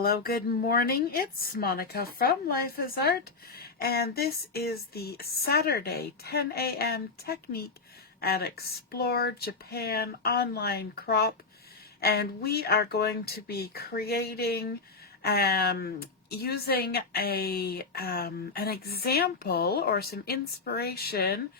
Hello, good morning. It's Monica from Life is Art, and this is the Saturday 10 a.m. technique at Explore Japan online crop, and we are going to be creating using an example or some inspiration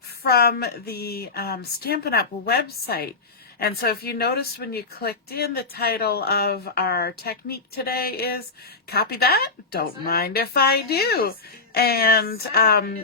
from the Stampin' Up! Website. And so if you noticed when you clicked in, the title of our technique today is Copy That? Don't Mind If I Do. And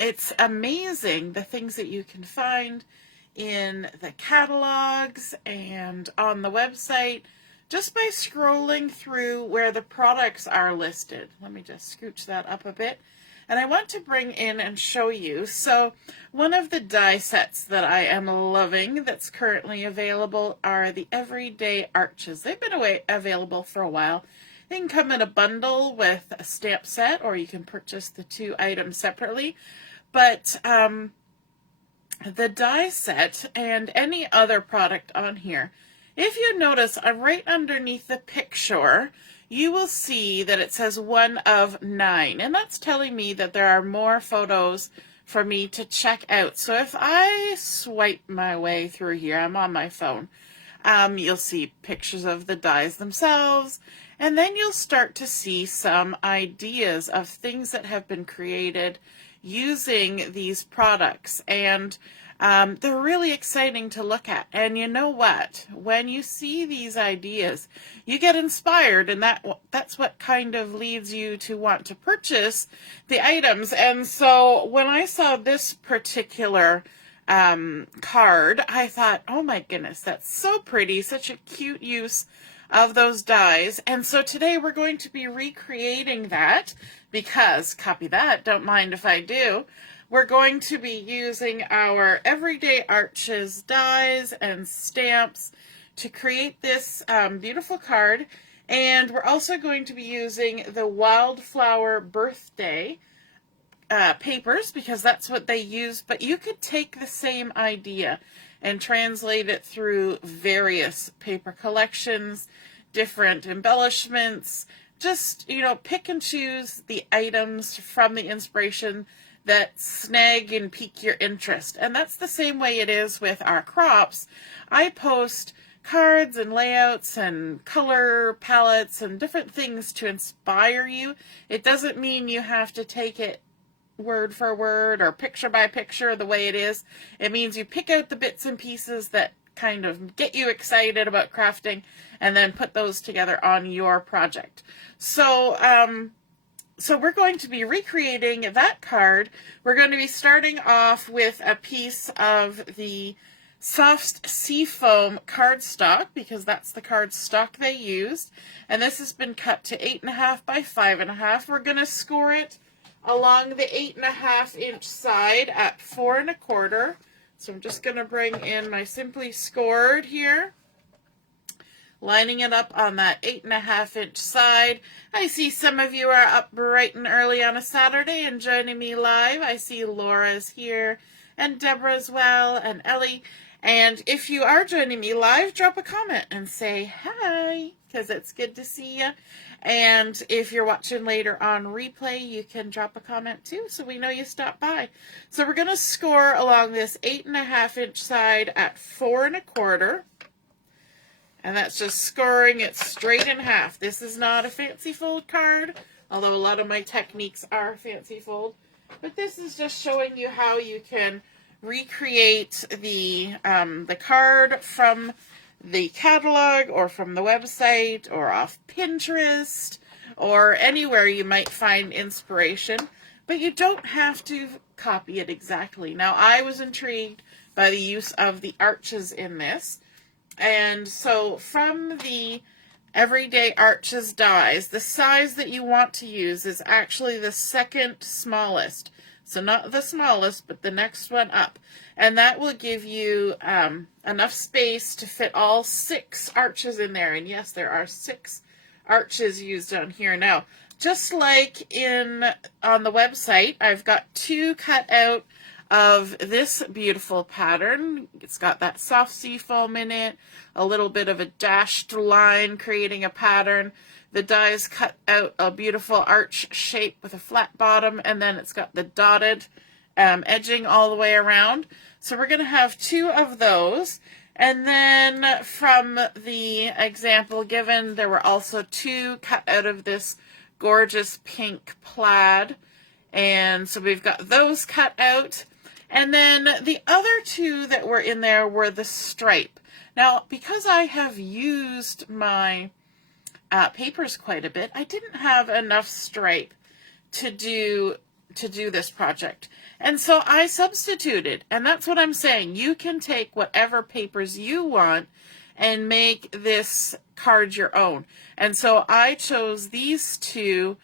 it's amazing the things that you can find in the catalogs and on the website just by scrolling through where the products are listed. Let me just scooch that up a bit. And I want to bring in and show you. So one of the die sets that I am loving that's currently available are the Everyday Arches. They've been available for a while. They can come in a bundle with a stamp set, or you can purchase the two items separately. But the die set and any other product on here, if you notice, right underneath the picture, you will see that it says 1 of 9, and that's telling me that there are more photos for me to check out. So if I swipe my way through here, I'm on my phone, you'll see pictures of the dies themselves, and then you'll start to see some ideas of things that have been created using these products, and they're really exciting to look at. And you know what? When you see these ideas, you get inspired, and that's what kind of leads you to want to purchase the items. And so when I saw this particular card, I thought, oh my goodness, that's so pretty, such a cute use of those dies. And so today we're going to be recreating that because, copy that, don't mind if I do, we're going to be using our Everyday Arches dies and stamps to create this beautiful card. And we're also going to be using the Wildflower birthday papers because that's what they use. But you could take the same idea and translate it through various paper collections, different embellishments. Just, pick and choose the items from the inspiration that snag and pique your interest. And that's the same way it is with our crops. I post cards and layouts and color palettes and different things to inspire you. It doesn't mean you have to take it word for word or picture by picture the way it is. It means you pick out the bits and pieces that kind of get you excited about crafting and then put those together on your project. So we're going to be recreating that card. We're going to be starting off with a piece of the soft Seafoam cardstock because that's the cardstock they used. And this has been cut to 8.5 by 5.5. We're going to score it along the 8.5 inch side at 4 1/4. So I'm just going to bring in my Simply Scored here, lining it up on that 8.5 inch side. I see some of you are up bright and early on a Saturday and joining me live. I see Laura's here and Deborah as well and Ellie. And if you are joining me live, drop a comment and say hi because it's good to see you. And if you're watching later on replay, you can drop a comment too so we know you stopped by. So we're going to score along this 8.5 inch side at 4 1/4. And that's just scoring it straight in half. This is not a fancy fold card, although a lot of my techniques are fancy fold. But this is just showing you how you can recreate the card from the catalog or from the website or off Pinterest or anywhere you might find inspiration. But you don't have to copy it exactly. Now, I was intrigued by the use of the arches in this. And so from the Everyday Arches dies, the size that you want to use is actually the second smallest. So not the smallest, but the next one up. And that will give you enough space to fit all 6 arches in there. And yes, there are 6 arches used on here. Now, just like on the website, I've got 2 cut out of this beautiful pattern. It's got that soft seafoam in it, a little bit of a dashed line creating a pattern. The die is cut out a beautiful arch shape with a flat bottom, and then it's got the dotted edging all the way around. So we're going to have 2 of those. And then from the example given, there were also 2 cut out of this gorgeous pink plaid. And so we've got those cut out. And then the other 2 that were in there were the stripe. Now, because I have used my papers quite a bit, I didn't have enough stripe to do this project. And so I substituted, and that's what I'm saying. You can take whatever papers you want and make this card your own. And so I chose these 2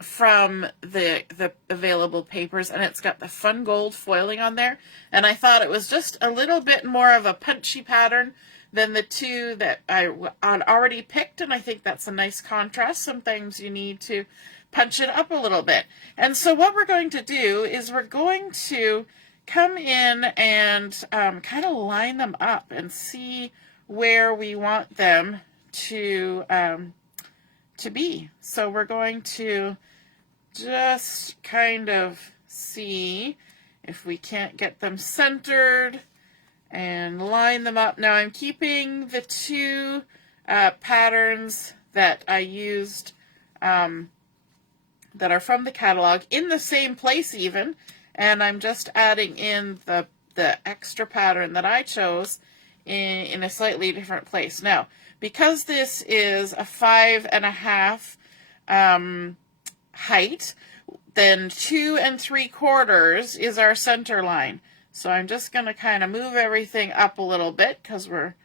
from the available papers, and it's got the fun gold foiling on there. And I thought it was just a little bit more of a punchy pattern than the 2 that I had already picked, and I think that's a nice contrast. Sometimes you need to punch it up a little bit. And so what we're going to do is we're going to come in and kind of line them up and see where we want them to be. So we're going to just kind of see if we can't get them centered and line them up. Now I'm keeping the 2 patterns that I used that are from the catalog in the same place even, and I'm just adding in the extra pattern that I chose in a slightly different place. Now, because this is a 5.5 height, then 2 3/4 is our center line. So I'm just going to kind of move everything up a little bit because we're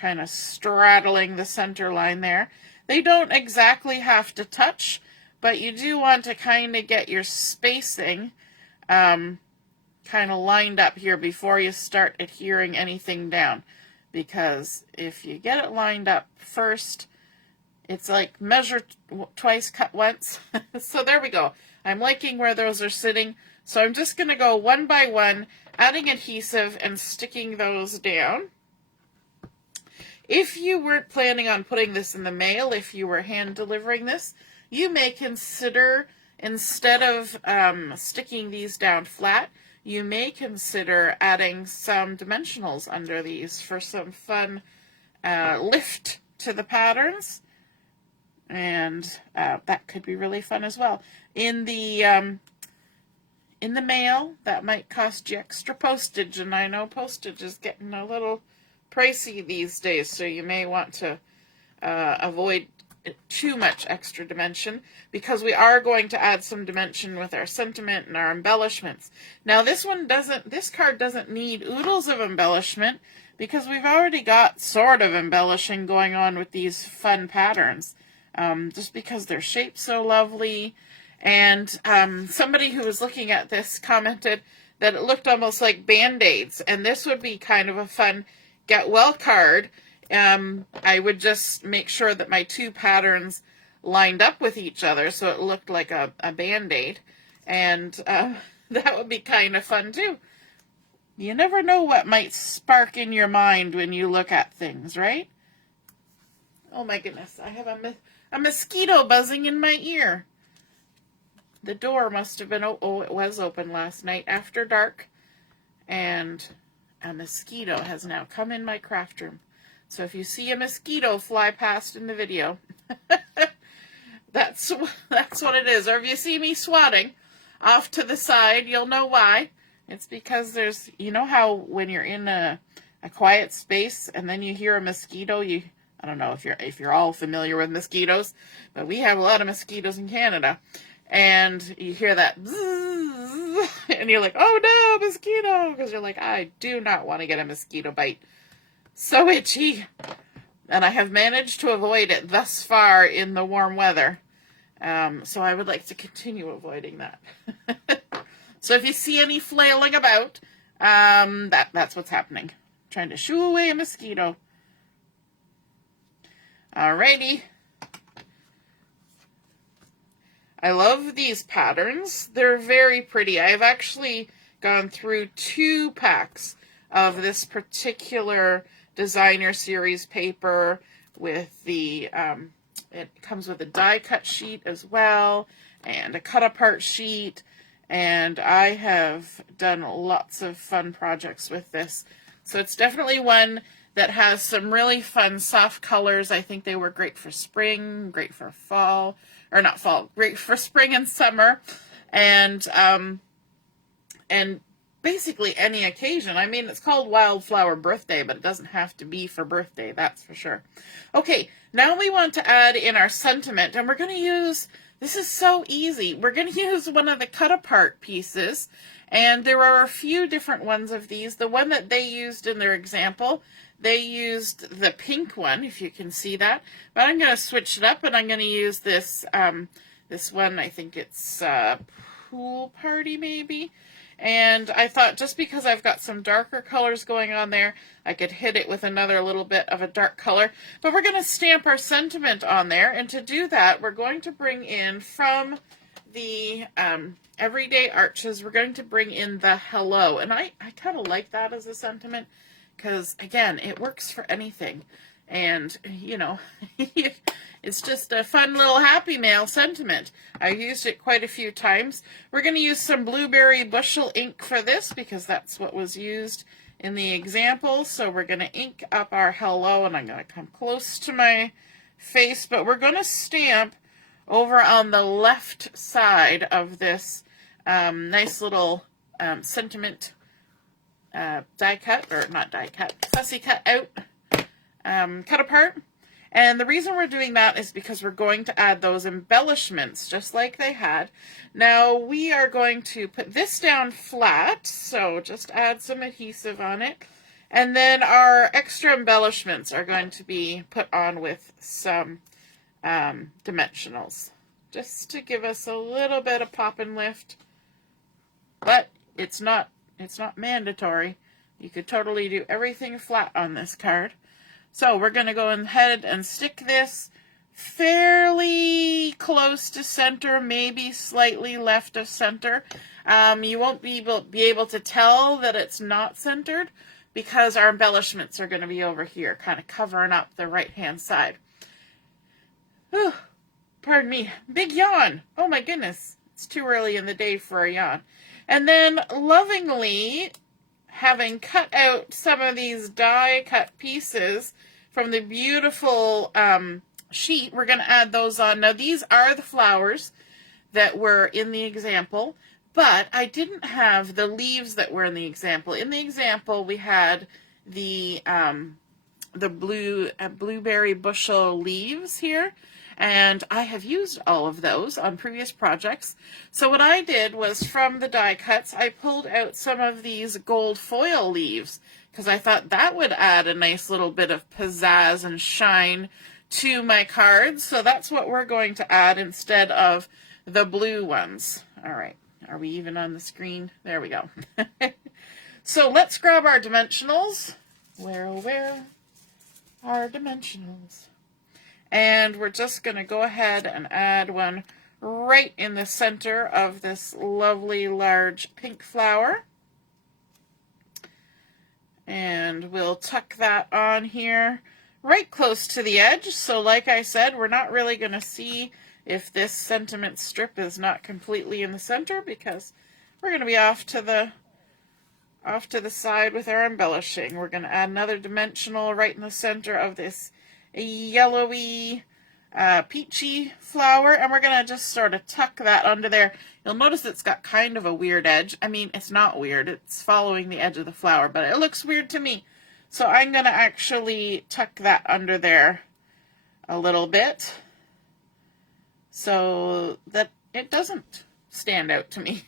kind of straddling the center line there. They don't exactly have to touch, but you do want to kind of get your spacing kind of lined up here before you start adhering anything down. Because if you get it lined up first, it's like measure twice, cut once. So there we go. I'm liking where those are sitting. So I'm just going to go one by one, adding adhesive and sticking those down. If you weren't planning on putting this in the mail, if you were hand delivering this, you may consider, instead of sticking these down flat, you may consider adding some dimensionals under these for some fun lift to the patterns. And that could be really fun as well. In the mail, that might cost you extra postage, and I know postage is getting a little pricey these days, so you may want to avoid too much extra dimension, because we are going to add some dimension with our sentiment and our embellishments. Now this card doesn't need oodles of embellishment, because we've already got sort of embellishing going on with these fun patterns, just because their shape's so lovely. And somebody who was looking at this commented that it looked almost like Band-Aids, and this would be kind of a fun get well card. I would just make sure that my 2 patterns lined up with each other so it looked like a Band-Aid, and that would be kind of fun too. You never know what might spark in your mind when you look at things, right? Oh my goodness, I have a mosquito buzzing in my ear. The door must have been, oh, it was open last night after dark, and a mosquito has now come in my craft room. So if you see a mosquito fly past in the video, that's what it is. Or if you see me swatting off to the side, you'll know why. It's because there's, you know how when you're in a quiet space and then you hear a mosquito, I don't know if you're all familiar with mosquitoes, but we have a lot of mosquitoes in Canada. And you hear that bzzz, and you're like, oh no, mosquito, because you're like, I do not want to get a mosquito bite. So itchy. And I have managed to avoid it thus far in the warm weather. So I would like to continue avoiding that. So if you see any flailing about, that's what's happening. I'm trying to shoo away a mosquito. Alrighty. I love these patterns. They're very pretty. I've actually gone through 2 packs of this particular designer series paper with the, it comes with a die cut sheet as well, and a cut apart sheet, and I have done lots of fun projects with this. So it's definitely one that has some really fun soft colors. I think they were great for spring, great for fall, or not fall, great for spring and summer, and basically any occasion. I mean, it's called Wildflower Birthday, but it doesn't have to be for birthday, that's for sure. Okay, now we want to add in our sentiment, and we're going to use, this is so easy, we're going to use one of the cut apart pieces, and there are a few different ones of these. The one that they used in their example, they used the pink one, if you can see that, but I'm going to switch it up, and I'm going to use this, this one, I think it's Pool Party maybe. And I thought just because I've got some darker colors going on there, I could hit it with another little bit of a dark color. But we're going to stamp our sentiment on there. And to do that, we're going to bring in from the Everyday Arches, we're going to bring in the hello. And I kind of like that as a sentiment because, again, it works for anything. And, you know, it's just a fun little Happy Mail sentiment. I used it quite a few times. We're going to use some blueberry Bushel ink for this because that's what was used in the example. So we're going to ink up our hello, and I'm going to come close to my face, but we're going to stamp over on the left side of this nice little sentiment die cut, or not die cut, fussy cut out. Cut apart. And the reason we're doing that is because we're going to add those embellishments just like they had. Now we are going to put this down flat, so just add some adhesive on it. And then our extra embellishments are going to be put on with some dimensionals, just to give us a little bit of pop and lift. But it's not mandatory. You could totally do everything flat on this card. So we're going to go ahead and stick this fairly close to center, maybe slightly left of center. You won't be able to tell that it's not centered because our embellishments are going to be over here, kind of covering up the right-hand side. Whew, pardon me. Big yawn. Oh my goodness. It's too early in the day for a yawn. And then lovingly, having cut out some of these die cut pieces from the beautiful sheet, we're going to add those on. Now these are the flowers that were in the example, but I didn't have the leaves that were in the example. In the example we had the blueberry Bushel leaves here, and I have used all of those on previous projects. So what I did was, from the die cuts, I pulled out some of these gold foil leaves because I thought that would add a nice little bit of pizzazz and shine to my cards. So that's what we're going to add instead of the blue ones. All right, are we even on the screen? There we go. So let's grab our dimensionals. Where, oh, where are dimensionals? And we're just going to go ahead and add one right in the center of this lovely large pink flower. And we'll tuck that on here right close to the edge. So like I said, we're not really going to see if this sentiment strip is not completely in the center because we're going to be off to the side with our embellishing. We're going to add another dimensional right in the center of this yellowy, peachy flower, and we're going to just sort of tuck that under there. You'll notice it's got kind of a weird edge. I mean, it's not weird. It's following the edge of the flower, but it looks weird to me. So I'm going to actually tuck that under there a little bit so that it doesn't stand out to me.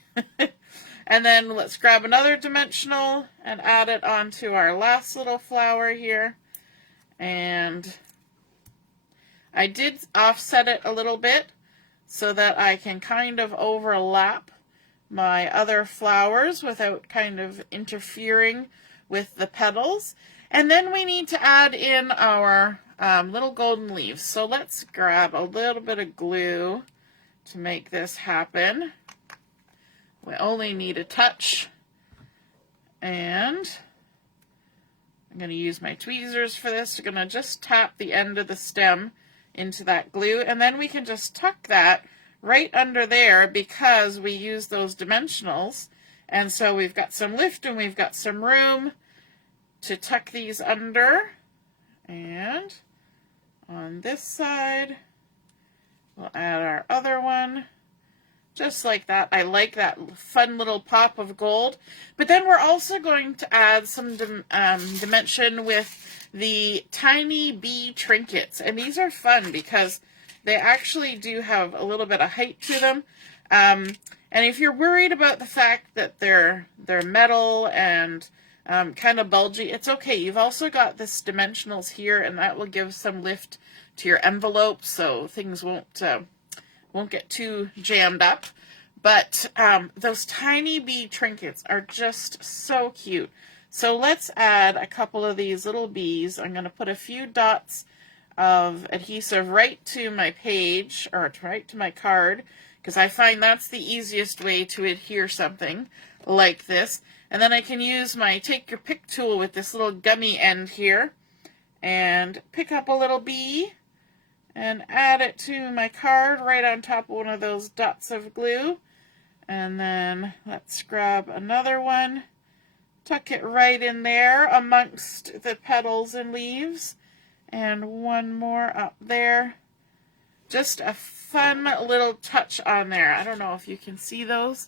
And then let's grab another dimensional and add it onto our last little flower here. And I did offset it a little bit so that I can kind of overlap my other flowers without kind of interfering with the petals. And then we need to add in our little golden leaves. So let's grab a little bit of glue to make this happen. We only need a touch. And I'm going to use my tweezers for this. We're going to just tap the end of the stem into that glue, and then we can just tuck that right under there because we use those dimensionals. And so we've got some lift and we've got some room to tuck these under. And on this side, we'll add our other one. Just like that. I like that fun little pop of gold. But then we're also going to add some dimension with the tiny bee trinkets. And these are fun because they actually do have a little bit of height to them. And if you're worried about the fact that they're metal and kind of bulgy, it's okay. You've also got this dimensionals here, and that will give some lift to your envelope so things won't get too jammed up. But those tiny bee trinkets are just so cute. So let's add a couple of these little bees. I'm going to put a few dots of adhesive right to my page, or right to my card, because I find that's the easiest way to adhere something like this. And then I can use my take your pick tool with this little gummy end here and pick up a little bee and add it to my card right on top of one of those dots of glue. And then let's grab another one, tuck it right in there amongst the petals and leaves, and one more up there. Just a fun little touch on there. I don't know if you can see those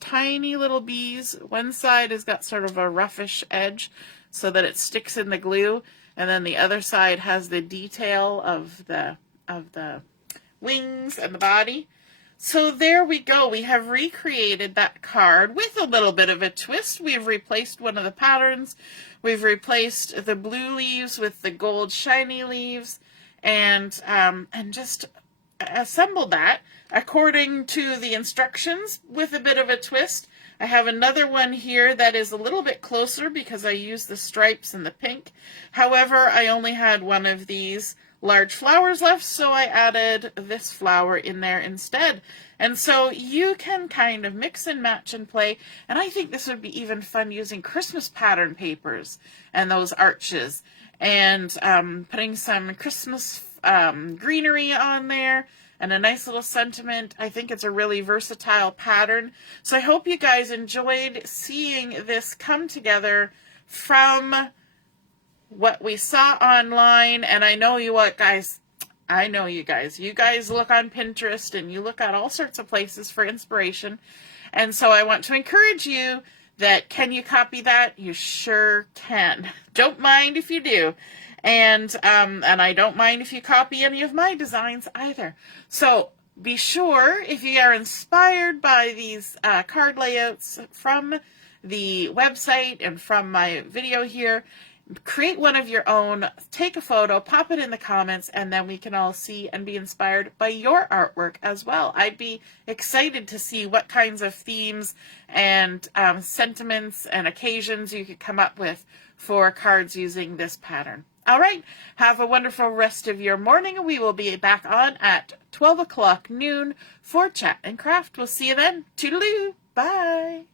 tiny little bees. One side has got sort of a roughish edge so that it sticks in the glue, and then the other side has the detail of the wings and the body. So there we go. We have recreated that card with a little bit of a twist. We've replaced one of the patterns. We've replaced the blue leaves with the gold shiny leaves, and just assembled that according to the instructions with a bit of a twist. I have another one here that is a little bit closer because I used the stripes and the pink. However, I only had one of these large flowers left, so I added this flower in there instead. And so you can kind of mix and match and play, and I think this would be even fun using Christmas pattern papers and those arches, and putting some Christmas greenery on there and a nice little sentiment. I think it's a really versatile pattern. So I hope you guys enjoyed seeing this come together from what we saw online. And I know you what, guys. I know you guys. You guys look on Pinterest and you look at all sorts of places for inspiration. And so I want to encourage you that, can you copy that? You sure can. Don't mind if you do. And I don't mind if you copy any of my designs either. So be sure, if you are inspired by these card layouts from the website and from my video here, create one of your own, take a photo, pop it in the comments, and then we can all see and be inspired by your artwork as well. I'd be excited to see what kinds of themes and sentiments and occasions you could come up with for cards using this pattern. All right, have a wonderful rest of your morning. We will be back on at 12 o'clock noon for Chat and Craft. We'll see you then. Toodaloo. Bye.